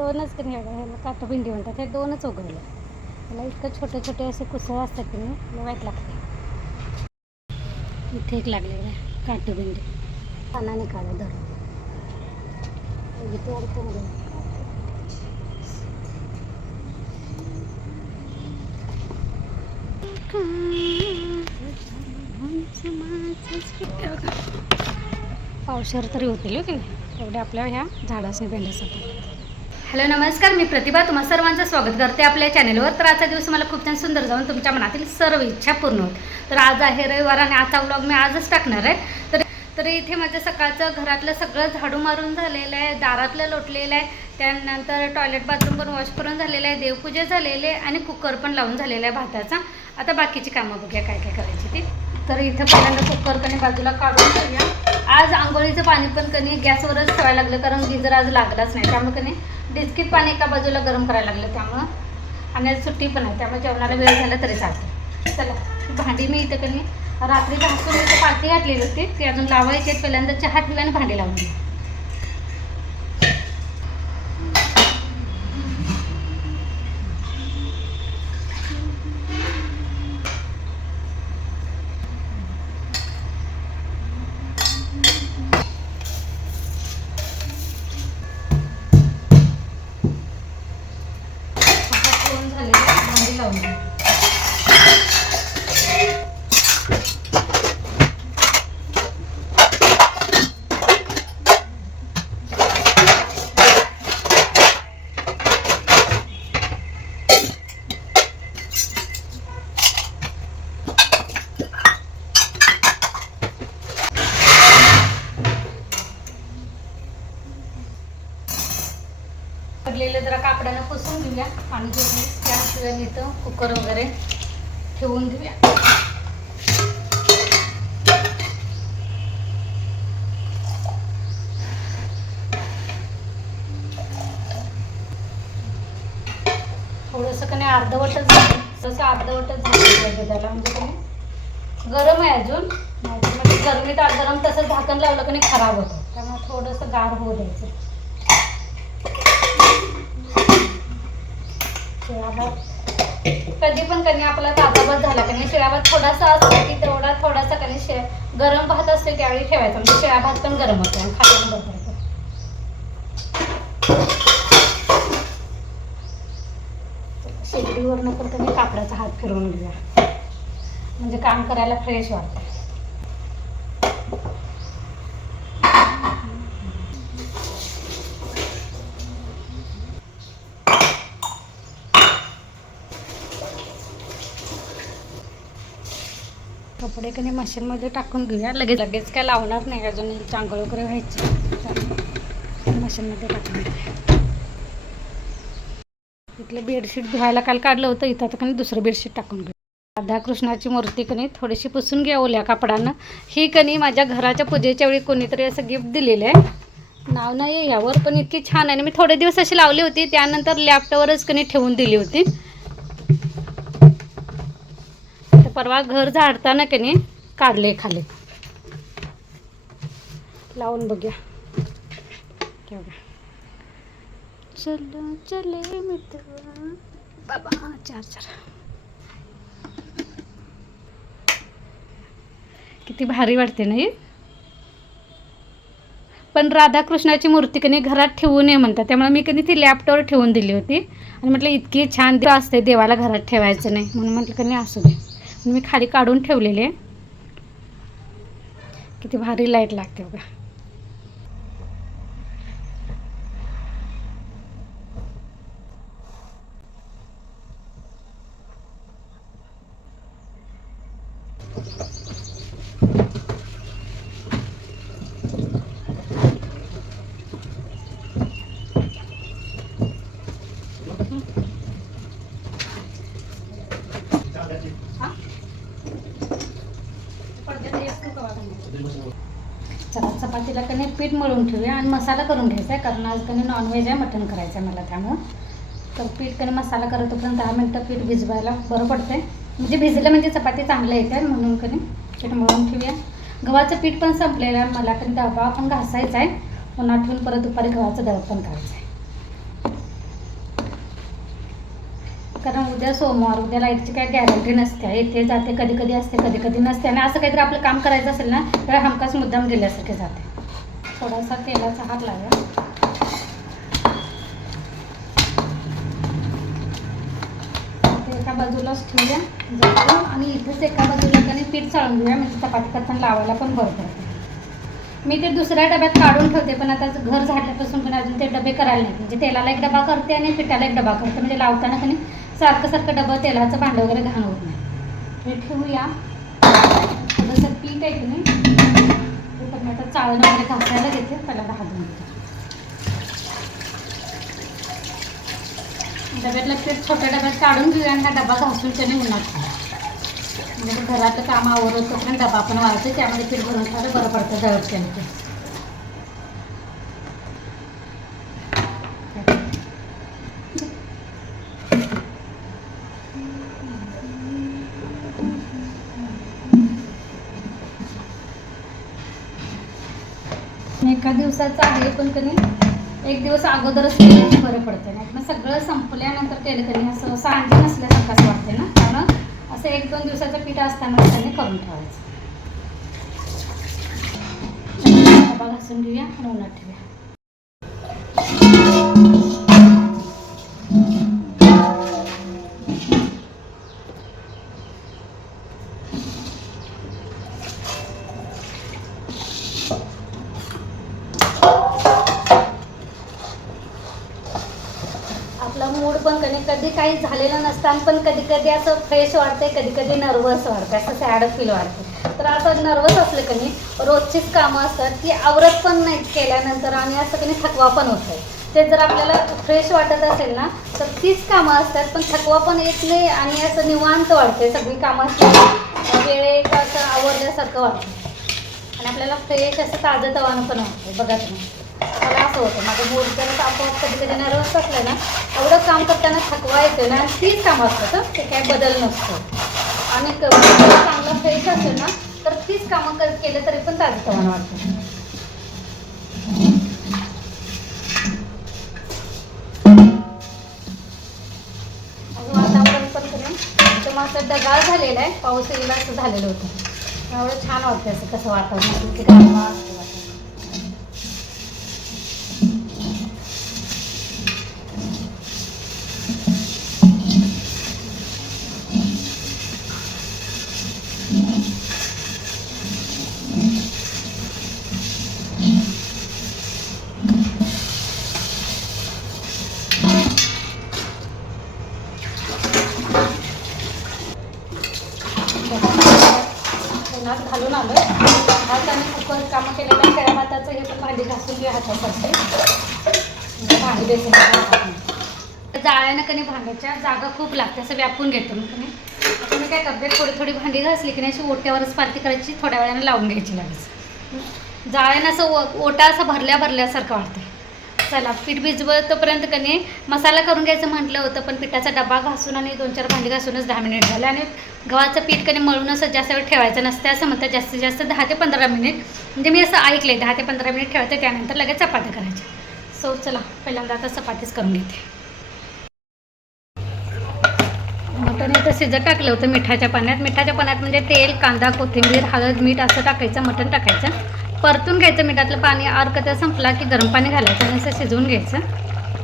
दोनच कणी एवढं ह्याला काटभिंडी म्हणतात हे दोनच उगवलं त्याला इतकं छोटे छोटे असे कुसळ असतात की नाही वाईट लागते. इथे एक लागलेलं आहे पानाने काढा धरून. इथे अर्थमध्ये पावसावर तरी होतील हो की नाही. एवढे आपल्या ह्या झाडासने भेंड्यासाठी हॅलो नमस्कार. मी प्रतिभा. तुम्हा सर्वांचं स्वागत करते आपल्या चॅनलवर. तर आजचा दिवस मला खूप छान सुंदर जाऊन तुमच्या मनातील सर्व इच्छा पूर्ण होत तर आज आहे रविवार आणि आजचा व्लॉग मी आजच टाकणार आहे. तर तर इथे माझं सकाळचं घरातलं सगळं झाडू मारून झालेलं आहे दारातलं लोटलेलं आहे. त्यानंतर टॉयलेट बाथरूम पण वॉश करून झालेलं आहे देवपूजा झालेले आहे आणि कुकर पण लावून झालेला आहे भाताचा. आता बाकीची कामं बघूया काय काय करायची ती. तर इथं पहिल्यांदा कुकर कणी बाजूला काढून ठेवूया आज आंघोळीचं पाणी पण कणी गॅसवरच ठेवायला लागलं कारण गिजर आज लागलाच नाही. त्यामुळे कणी डिस्कीत पाणी एका बाजूला गरम करायला लागलं त्यामुळं आणि आज सुट्टी पण आहे त्यामुळे जेवणाला वेळ झाला तरी चालतं चला भांडी मी इथं कमी रात्री घासून इथं पाठी घातलेली होती ती अजून लावायची आहेत. पहिल्यांदा चहा ठेवला आणि भांडी लावून दिली. चहा ठेवून झालेली आहे, भांडी लावून दिली. पडलेलं जरा कापडानं पुसून घेऊया. आणि घेऊन त्याशिवाय इथं कुकर वगैरे ठेवून घेऊया. थोडंसं कणी अर्धवटच झालं. अर्धवटच पाहिजे त्याला. म्हणजे कणी गरम आहे अजून. म्हणजे गरमीत गरम तसं झाकण लावलं की नाही खराब होतं. त्यामुळे थोडंसं गार होऊ द्यायचं. कधी पण कधी आपला ताजाभात झाला का शिळाभात थोडासा असतो की तेवढा थोडासा कधी शे गरम भात असतो त्यावेळी ठेवायचा. म्हणजे शिळा भात पण गरम होतो आणि खायला बरं पण तुम्ही कापडाचा हात फिरवून घेऊया म्हणजे काम करायला फ्रेश वाटतं. कपडे कधी मशीनमध्ये टाकून घेऊया. लगेच लगेच काय लावणार नाही अजून. चांगलं वगैरे व्हायची. मशीनमध्ये टाकून इथलं बेडशीट धुवायला काल काढलं होतं. इथं आता कणी दुसरं बेडशीट टाकून घेऊ राधाकृष्णाची मूर्ती कणी थोडीशी पुसून घ्या ओल्या कापडानं ही कणी माझ्या घराच्या पूजेच्या वेळी कोणीतरी असं गिफ्ट दिलेलं आहे. नाव नाही यावर पण इतकी छान आहे. आणि मी थोडे दिवस अशी लावली होती. त्यानंतर लॅपटॉपवरच कणी ठेवून दिली होती तर परवा घर झाडताना कणी काढले खाली. लावून बघूया. चलो चले मित्र. बाबा चार चार. किती भारी वाटते ना ही पण राधाकृष्णाची मूर्ती कधी घरात ठेवू नये म्हणतात. त्यामुळे मी कधी ती लॅपटॉपवर ठेवून दिली होती. आणि म्हटलं इतकी छान देव असते देवाला घरात ठेवायचं नाही. म्हणून म्हटलं कधी असू दे. मी खाली काढून ठेवलेले. किती भारी लाइट लागते बघा. चला चपातीला कणी पीठ मळून ठेवूया आणि मसाला करून घ्यायचा आहे कारण आज कधी नॉनव्हेज आहे मटण करायचं आहे मला त्यामुळं. तर पीठ कधी मसाला करत होतं दहा मिनटं पीठ भिजवायला बरं पडते म्हणजे भिजलं म्हणजे चपाती चांगल्या येते म्हणून कधी पीठ मळून ठेवूया. गव्हाचं पीठ पण संपलेलं आहे मला कधी दबा पण घासायचा आहे. पुन्हा ठेवून परत दुपारी गव्हाचं दळप पण करायचं आहे. कारण उद्या सोमवार उद्या लाईटची काही गॅरंटी नसते येथे जाते कधी कधी असते कधी कधी नसते. आणि असं काहीतरी आपलं काम करायचं असेल ना तर हमखास मुद्दाम गेल्यासारखे जाते. थोडासा तेलाचा हात लावा. ते एका बाजूलाच ठेवूया जातो आणि इथेच एका बाजूला त्याने पीठ चाळून घेऊया म्हणजे चपाती करताना लावायला पण बरं पडते. मी ते दुसऱ्या डब्यात काढून ठेवते पण आता घर झाल्यापासून पण अजून ते डबे करायला नाही म्हणजे तेलाला एक डबा करते आणि पिठाला एक डबा करते. म्हणजे लावताना त्याने सारखं सारखं डबं तेलाचं भांडं वगैरे घाण होत नाही हे ठेवूया. थोडंसं पीठ आहे की नाही? आता चाळण वगैरे घासायला घेते त्याला दहा दोन डब्यातला डब्यातलं पीठ छोट्या डब्यात काढून घेऊया आणि हा डबा घासून त्याने उन्हात म्हणजे घरातलं काम आवरत पण डबा पण वाढते त्यामध्ये पीठ भरून ठेवलं बरं पडतं जवळच्या दिवसाचं आहे पण कधी एक दिवस अगोदरच केलं की बरं पडतं नाही मग सगळं संपल्यानंतर केलं कधी. असं सांजे नसल्यासारखं असं वाटतं ना. त्यामुळं असं एक दोन दिवसाचं पीठ असताना त्यांनी करून ठेवायचं. डबा घासून घेऊया आणि उन्हात ठेवूया. Thank you. पण कधी कधी काही झालेलं नसतं पण कधी कधी असं फ्रेश वाटते कधी कधी नर्वस वाटते असं सॅड फील वाटते तर असं नर्वस असलं कधी रोजचीच कामं असतात ती आवरत पण नाहीत केल्यानंतर आणि असं कधी थकवा पण होतो ते जर आपल्याला फ्रेश वाटत असेल ना तर तीच कामं असतात पण थकवा पण येत नाही आणि असं निवांत वाटते सगळी कामं असतात वेळेत असं आवडल्यासारखं वाटतं आणि आपल्याला फ्रेश असं ताजं तवानं पण वाटतं बघा तुम्ही. होतं. माझं मूड आपोआप कधी कधी नर्वस असलं ना एवढं काम करताना थकवा येतो ना आणि तीच काम असतात तर ते काय बदल नसतो. आणि चांगला चांगलं फ्रेश असेल ना तर तीच कामं कर केलं तरी पण ताजं तवानं वाटतं वातावरण पण करून असं डगाळ झालेलं आहे. पाऊस येईल असं झालेलं होतं. एवढं छान वाटतं असं कसं वातावरण. भांडी बेसन जाळ्यानं कणी भांड्याच्या जागा खूप लागते असं व्यापून घेतो मी कणी. आता मी काय करते थोडी थोडी भांडी घासली की नाही अशी ओट्यावरच पालती करायची थोड्या वेळानं लावून घ्यायची लागेल जाळ्यानं असं ओ- ओटा असं भरल्या भरल्यासारखं वाटतं चला पीठ भिजवतपर्यंत तोपर्यंत मसाला करून घ्यायचं म्हटलं होतं पण पिठाचा डबा घासून आणि दोन चार भांडी घासूनच दहा मिनिट झाले. आणि गव्हाचं पीठ कधी मळून असं जास्त वेळ ठेवायचं नसतं असं म्हणतात. जास्तीत जास्त दहा ते पंधरा मिनिट. म्हणजे मी असं ऐकलं दहा ते पंधरा मिनिट ठेवायचं त्यानंतर लगेच चपात्या करायच्या सो चला पहिल्यांदा आता चपातीच करून घेते. मटण इथं शिजत टाकलं होतं मिठाच्या पाण्यात. मिठाच्या पाण्यात म्हणजे तेल कांदा कोथिंबीर हळद मीठ असं टाकायचं मटण टाकायचं. परतून घ्यायचं मिठातलं पाणी अर्क त्या संपला की गरम पाणी घालायचं आणि असं शिजवून घ्यायचं.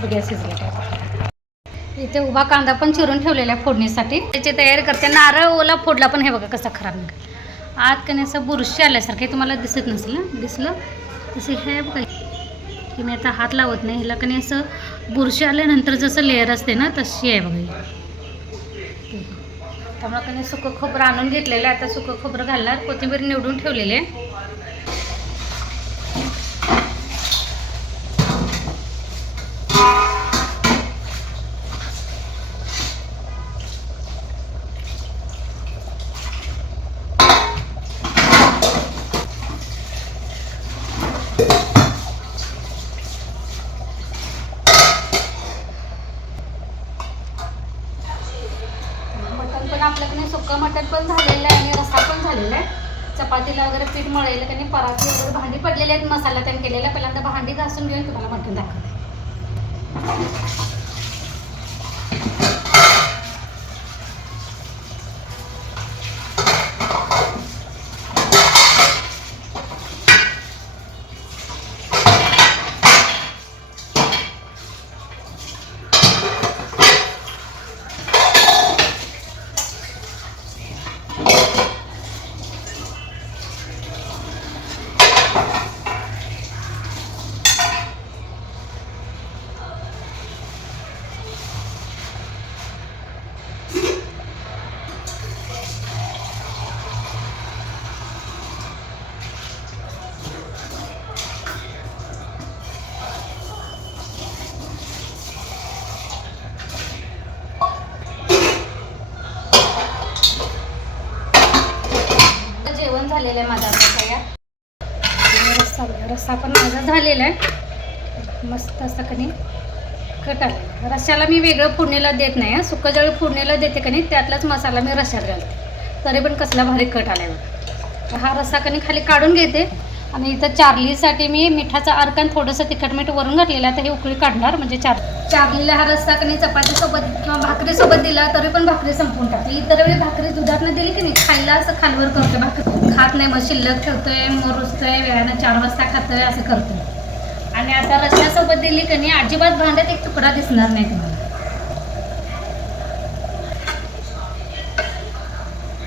बघूया शिजलं इथे उभा कांदा पण चिरून ठेवलेला आहे फोडणीसाठी. त्याची तयारी करते. नारळ ओला फोडला पण हे बघा कसा खराब निघाला. आत कधी असं बुरशी आल्यासारखं हे तुम्हाला दिसत नसेल ना? दिसलं? तसं हे बघा. की मी आता हात लावत नाही. ह्याला कधी असं बुरशी आल्यानंतर जसं लेअर असते ना तशी आहे बघा त्यामुळं त्यामुळे सुकं खोबरं आणून घेतलेलं आहे. आता सुकं खोबरं घालणार. कोथिंबीर निवडून ठेवलेली आहे. कारण आपल्याकडे सुक्का मटण पण झालेलं आहे आणि रस्सा पण झालेला आहे. चपातीला वगैरे पीठ मळलेलं त्यांनी पराठी वगैरे भांडी पडलेली आहेत मसाला त्याने केलेला पहिल्यांदा भांडी घासून घेऊन तुम्हाला मटण दाखवते झालेला आहे माझा आता तयार आणि रस्सा बघा रस्सा पण माझा झालेला आहे. मस्त असं कणी कट आलं रश्श्याला मी वेगळं फोडणीला देत नाही आहे सुकं जळ फोडणीला देते का नाही त्यातलाच मसाला मी रश्श्यात घालते. तरी पण कसला भारी कट आला आहे हा रस्सा कणी खाली काढून घेते. आणि इथं चार्लीसाठी मी मिठाचा अर्क आणि थोडंसं तिखट मीठ वरून घातलेलं आहे. तर हे उकळी काढणार म्हणजे चार चार्लीला हा रस्सा कनी चपातीसोबत किंवा भाकरीसोबत दिला तरी पण भाकरी संपून टाकते. इतर वेळी भाकरी दुधातनं दिली की नाही खायला असं खालवर करतोय. भाकरी खात नाही मग शिल्लक ठेवतोय मग रुजतोय वेळानं चार वाजता खातोय असं करतोय. आणि आता रस्त्यासोबत दिली की नाही अजिबात भांड्यात एक तुकडा दिसणार नाही तुम्हाला.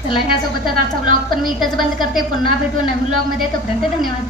चला ह्यासोबतच आजचा ब्लॉग पण मी इथंच बंद करते. पुन्हा भेटू नवीन ब्लॉगमध्ये तोपर्यंत धन्यवाद.